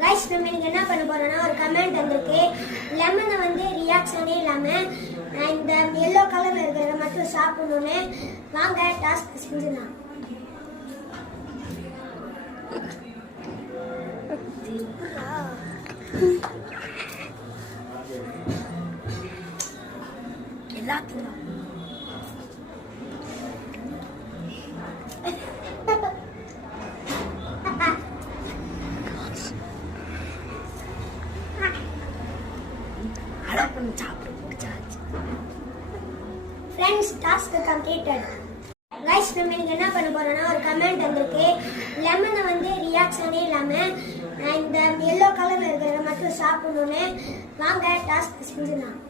Guys நம்ம இன்னைக்கு என்ன பண்ண போறோம்னா ஒரு கமெண்ட் வந்திருக்கு. லெமனை வந்து ரியாக்ஷனே இல்லாம நான் இந்த yellow கலர்ல இருக்கிறத மட்டும் சாப்பிடணும்னு வாங்க டாஸ்க் செஞ்சுலாம். எல்லாத்தையும் Friends, task completed. Guys, நம்ம இன்னைக்கு என்ன பண்ண போறோம்னா ஒரு கமெண்ட் வந்திருக்கு. லெமனை வந்து ரியாக்ஷனே இல்லாம நான் இந்த yellow கலர்ல இருக்கிறத மட்டும் சாப்பிடணும்னு வாங்க டாஸ்க் செஞ்சுலாம்.